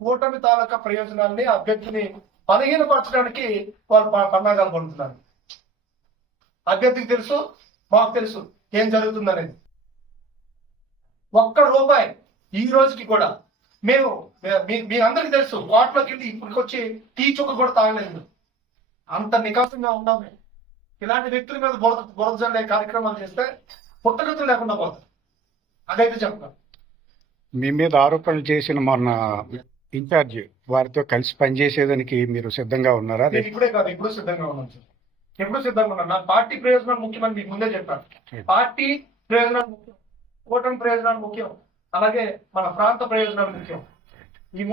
కూటమి తాలూకా ప్రయోజనాల్ని అభ్యర్థిని బలహీనపరచడానికి వాళ్ళు పన్నాగాలు పడుతున్నారు. అభ్యర్థికి తెలుసు, మాకు తెలుసు ఏం జరుగుతుందనేది. ఒక్క రూపాయి ఈ రోజుకి కూడా మేము మీ అందరికి తెలుసు, వాటిలోకి వెళ్ళి ఇప్పటికొచ్చి టీ చుక్క కూడా తాగలేదు. అంత నికాసంగా ఉన్నాం. ఇలాంటి వ్యక్తుల మీద బురద జల్లే కార్యక్రమాలు చేస్తే పుట్టగతులు లేకుండా పోతారు. అదైతే చెప్తాను. మీ మీద ఆరోపణలు చేసిన మన ఇన్ఛార్జ్ వారితో కలిసి పనిచేసేదానికి మీరు సిద్ధంగా ఉన్నారా? ఇప్పుడే కాదు, ఎప్పుడు సిద్ధంగా ఉన్నాను సార్. ఎప్పుడు సిద్ధంగా ఉన్నాను. నా పార్టీ ప్రయోజనాలు ముఖ్యమని మీకు ముందే చెప్పాను. పార్టీ ప్రయోజనాలు ముఖ్యం, కూటమి ప్రయోజనాలు ముఖ్యం, అలాగే మన ప్రాంత ప్రయోజనాలు ముఖ్యం. ఈ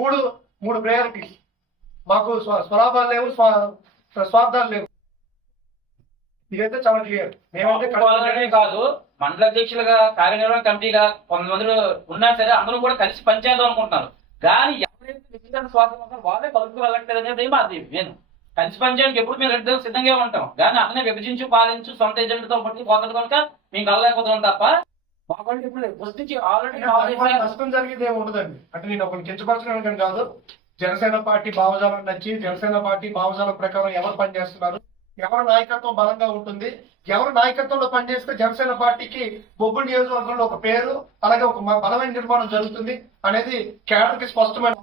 మూడు ప్రయారిటీస్. మాకు స్వలాభాలు లేవు, స్వార్థాలు లేవు. ఇదైతే చాలా క్లియర్. మేమైతే కాదు, మండల అధ్యక్షులుగా, కార్యనిర్వహణ కమిటీగా కొంతమంది ఉన్నా సరే అందరూ కూడా కలిసి పనిచేద్దాం అనుకుంటున్నారు. కానీ ఎవరైతే వ్యక్తిగత స్వార్థం ఉంటారో వాళ్ళే కలుపుకు వెళ్ళట్లేదు అనేది మాది. నేను కలిసి పనిచేయడానికి ఎప్పుడు మేము రెడ్డి సిద్ధంగా ఉంటాం. కానీ అతనే విభజించు, పాలించు, సొంత ఎజెండాతో పట్టి పోతుంది కనుక మేము కలలేకపోతున్నాం తప్ప నష్టం జరిగేది ఏమి ఉండదండి. అంటే నేను ఒకరిని కించపరచడం కాదు. జనసేన పార్టీ భావజాలం నచ్చి, జనసేన పార్టీ భావజాలం ప్రకారం ఎవరు పనిచేస్తున్నారు, ఎవరి నాయకత్వం బలంగా ఉంటుంది, ఎవరి నాయకత్వంలో పనిచేస్తే జనసేన పార్టీకి బొబ్బుల నియోజకవర్గంలో ఒక పేరు, అలాగే ఒక బలమైన నిర్మాణం జరుగుతుంది అనేది కేడర్ కి స్పష్టమైన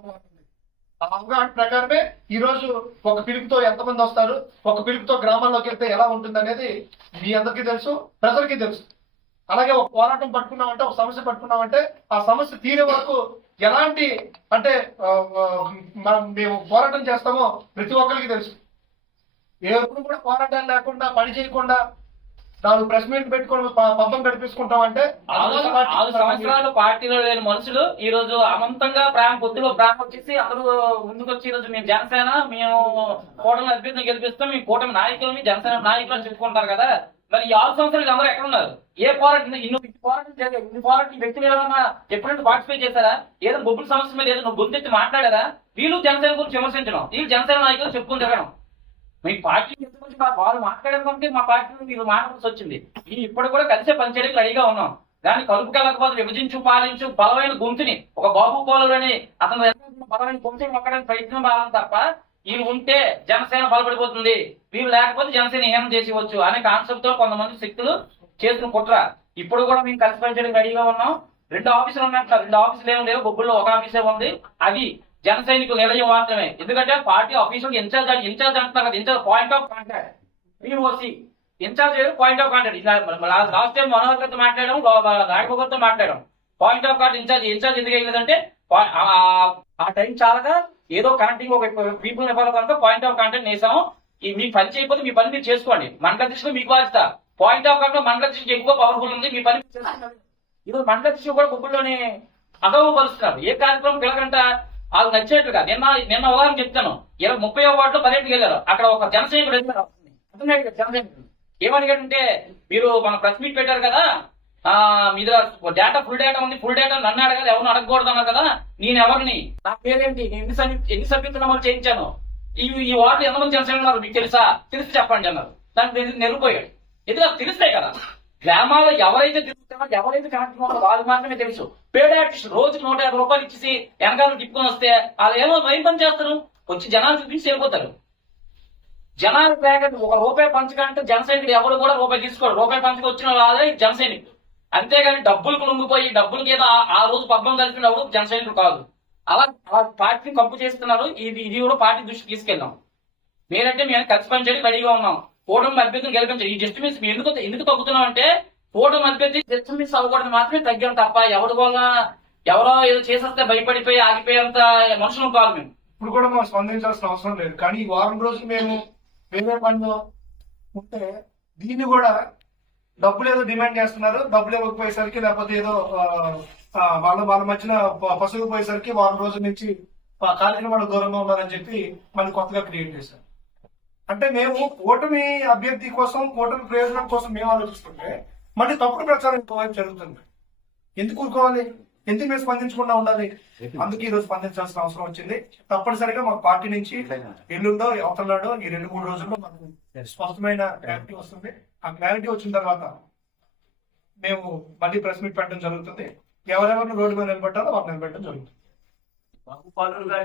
ఆ అవగాహన ప్రకారమే ఈ రోజు ఒక పిలుపుతో ఎంతమంది వస్తారు, ఒక పిలుపుతో గ్రామాల్లోకి వెళ్తే ఎలా ఉంటుంది అనేది మీ అందరికీ తెలుసు, ప్రజలకి తెలుసు. అలాగే ఒక పోరాటం పట్టుకున్నామంటే, ఒక సమస్య పట్టుకున్నామంటే ఆ సమస్య తీరే వరకు ఎలాంటి అంటే మేము పోరాటం చేస్తామో ప్రతి ఒక్కరికి తెలుసు. ఎప్పుడు కూడా పోరాటాలు లేకుండా, పని చేయకుండా 4 ప్రెస్ మీట్ పెట్టుకుని పబ్బం గడిపించుకుంటామంటే 6 సంవత్సరాలు పార్టీలో లేని మనుషులు ఈ రోజు అమంతంగా పొద్దులో ప్రేమ వచ్చేసి అందరూ ముందుకొచ్చి ఈ రోజు మేము జనసేన, మేము కూటమి అభ్యర్థిని గెలిపిస్తాం, మీ కూటమి నాయకులని, జనసేన నాయకులని చెప్పుకుంటారు కదా. మరి ఈ 6 సంవత్సరాలు అందరూ ఎక్కడ ఉన్నారు? ఏ పోరాటం? ఇన్ని పోరాటం వ్యక్తులు ఎవరైనా ఎప్పుడైనా పార్టిసిపేట్ చేశారా? ఏదైనా బొబ్బుల సమస్య మీద ఏదైనా గొంతెత్తి మాట్లాడారా? వీళ్ళు జనసేన గురించి విమర్శించడం, వీళ్ళు జనసేన నాయకులు చెప్పుకుని తిరగడం. మీ పార్టీ గురించి వాళ్ళు మాట్లాడడానికి మా పార్టీ మీరు మాట్లాడాల్సి వచ్చింది. ఇప్పుడు కూడా కలిసే పనిచేయడానికి రెడీగా ఉన్నాం. దాన్ని కలుపుకెళ్ళకపోతే విభజించు, పాలించు, బలమైన గొంతుని ఒక బాబు పోలు అని అతను బలమైన గొంతుని మొక్కడానికి ప్రయత్నం బాగాలి తప్ప వీళ్ళు ఉంటే జనసేన బలపడిపోతుంది, వీళ్ళు లేకపోతే జనసేన ఏం చేసేవచ్చు అనే కాన్సెప్ట్ తో కొంతమంది శక్తులు చేసుకుని కుట్ర. ఇప్పుడు కూడా మేము కలిసి పనిచేయడానికి రెడీగా ఉన్నాం. 2 ఆఫీసులు ఉన్నట్టు 2 ఆఫీసులు ఏమి లేవు, బొబ్బుల్లో ఒక ఆఫీసే ఉంది. అది జన సైనికుల నిలయం మాత్రమే. ఎందుకంటే పార్టీ ఆఫీసులకు ఇన్ఛార్జ్ అంటున్నారు కదా, in charge point of contact, POC in charge point of contact. Last time Manohar గారితో మాట్లాడడం, నాగబాబు గారితో మాట్లాడడం. పాయింట్ ఆఫ్ కాంటాక్ట్ ఇన్ఛార్జ్ ఎందుకు అయ్యిందంటే ఆ టైం చాలగా ఏదో కనెక్టింగ్ ఒక పీపుల్ ఇవ్వాలి, పాయింట్ ఆఫ్ కాంటాక్ట్ వేసాము. మీకు పని చేయకపోతే మీ పని మీరు చేసుకోండి, మండల అధ్యక్షులు మీకు బాధ్యత. పాయింట్ ఆఫ్ కాంటాక్ట్ మండల అధ్యక్షులకు ఎక్కువ పవర్ఫుల్ ఉంది, మీ పని చేసుకోండి. ఈరోజు మండల అధ్యక్షులు కూడా గుబ్బుల్లోని అగౌపరుస్తున్నారు. ఏ కార్యక్రమం పిలకంట వాళ్ళు నచ్చినట్లుగా. నిన్న ఉదాహరణ చెప్తాను, 30వ వార్డులో పర్యటనకి వెళ్ళారు. అక్కడ ఒక జనసైనికుడు జనసైనికుడు ఏమడిగాడంటే, మీరు మన ప్రెస్ మీట్ పెట్టారు కదా, మీ దగ్గర డేటా ఫుల్ డేటా ఉంది, ఫుల్ డేటా నన్ను అడగాలి, ఎవరిని అడగకూడదు అన్నారు కదా, నేను ఎవరిని, నా పేరేంటి, నేను ఎన్ని సభ్యత్వం అమలు చేయించాను, ఈ వార్డు ఎంతమంది జనసైనికులు ఉన్నారు మీకు తెలుసా, తెలిసి చెప్పండి అన్నారు. దానికి నిలిపోయాడు. ఎందుకు తెలిస్తే కదా, గ్రామాల్లో ఎవరైతే తిరుగుతారో, ఎవరైతే కనెక్ట్ ఉన్నారో వాళ్ళు మాత్రమే తెలుసు. పేడ్ ఆర్టిస్ట్ రోజుకి 150 రూపాయలు ఇచ్చేసి వెనకాల తిప్పుకొని వస్తే వాళ్ళు ఏమో ఏం పని చేస్తారు, వచ్చి జనాలు చూపించి వెళ్ళిపోతారు. జనాలు ప్యాకెట్ ₹1 పంచకంటే జనసైనికుడు ఎవరు కూడా రూపాయి తీసుకోడు. రూపాయి పంచకు వచ్చిన వాళ్ళే జనసైనికుడు. అంతేగాని డబ్బులకు లొంగిపోయి డబ్బులకి ఏదో ఆ రోజు పబ్బం కలిపినప్పుడు జనసైనికుడు కాదు. అలా పార్టీని కంపు చేస్తున్నారు. ఇది కూడా పార్టీ దృష్టికి తీసుకెళ్ళాం. మీరంటే మేము కలిసి పనిచేయడానికి రెడీగా ఉన్నాం. కూటమి అభ్యర్థిని గెలిపించారు. ఈ జస్ట్ మిస్ ఎందుకు తగ్గుతున్నాం అంటే, కూటమి అభ్యర్థి జస్ట్ మిస్ అవ్వకూడదు మాత్రమే తగ్గాం తప్ప ఎవరి వల్ల ఎవరో ఏదో చేసేస్తే భయపడిపోయి ఆగిపోయేంత మనుషులు కాదు మేము. ఇప్పుడు కూడా మనం స్పందించాల్సిన అవసరం లేదు. కానీ ఈ వారం రోజులు మేము వేరే పనిలో ఉంటే దీన్ని కూడా డబ్బులు ఏదో డిమాండ్ చేస్తున్నారు. డబ్బులు ఇవ్వకపోయేసరికి, లేకపోతే ఏదో వాళ్ళ మధ్యన పసుపు పోయేసరికి వారం రోజుల నుంచి కార్యక్రమాలు దూరంగా ఉన్నారని చెప్పి మనం కొత్తగా క్రియేట్ చేశారు. అంటే మేము కూటమి అభ్యర్థి కోసం, కూటమి ప్రయోజనం కోసం మేము ఆలోచిస్తుంటే మళ్ళీ తప్పుడు ప్రచారం ఇంకోవైపు జరుగుతుంది. ఎందుకు ఊరుకోవాలి? ఎందుకు మేము స్పందించకుండా ఉండాలి? అందుకే ఈరోజు స్పందించాల్సిన అవసరం వచ్చింది. తప్పనిసరిగా మా పార్టీ నుంచి ఎల్లుండో అవతలనాడో ఈ 2-3 రోజుల్లో మనకు స్పష్టమైన క్లారిటీ వస్తుంది. ఆ క్లారిటీ వచ్చిన తర్వాత మేము మళ్ళీ ప్రెస్ మీట్ పెట్టడం జరుగుతుంది. ఎవరెవరిని రోడ్డు మీద నిలబెట్టాలో వాటిని నిలబెట్టడం జరుగుతుంది.